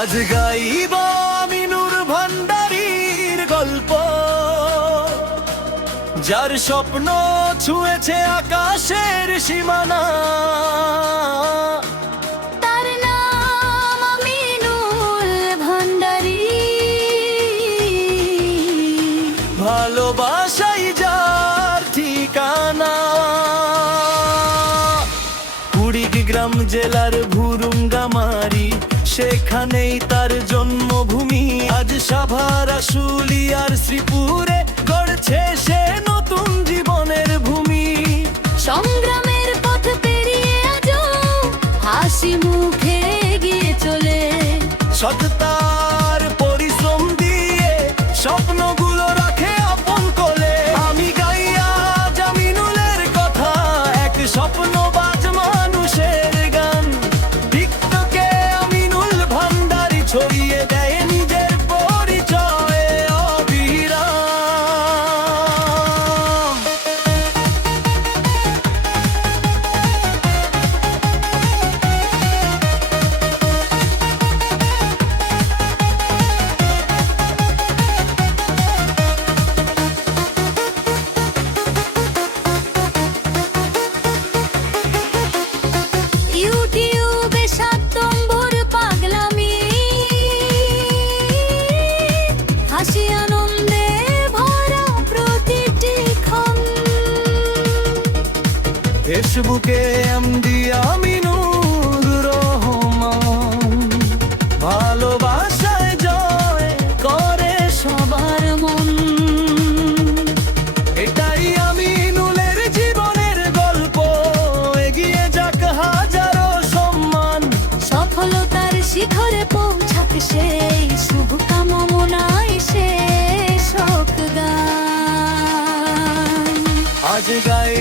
আজ গাইব আমিনুর ভান্ডারীর গল্প, যার স্বপ্ন ছুঁয়েছে আকাশের সীমানা। তার নাম আমিনুল ভান্ডারী, ভালোবাসাই যার ঠিকানা। কুড়িগ্রাম জেলার ভুরুঙ্গামারি, সেখানেই তার জন্মভূমি। আজ সাভার, আশুলিয়ার শ্রীপুরে গড়ছে সে নতুন জীবনের ভূমি। সংগ্রামের পথ পেরিয়ে আজও হাসি মুখে এগিয়ে চলে। সততার পরিশ্রম দিয়ে স্বপ্নগুলো রাখে আপন কোলে। আমি গাইয়া আমিনুলের কথা, এক স্বপ্নবাজ মানুষের গান। টিকটকে আমিনুল ভান্ডারী ছড়িয়ে দেয় নিজের পরিচয়ে অবিরাম। ইউটিউবে 7 নম্বর পাগলামি, হাসি আনন্দে ভরা প্রতিটি ক্ষণ। ফেসবুকে এমডি আমিনুর রহমান, ভালোবাসায় জয় করে সবার মন। এটাই আমিনুলের জীবনের গল্প। এগিয়ে যাক হাজারো সম্মান, সফলতার শিখরে পৌঁছাক সেই শুভকামনায় শেষ হোক গান। আজ গাই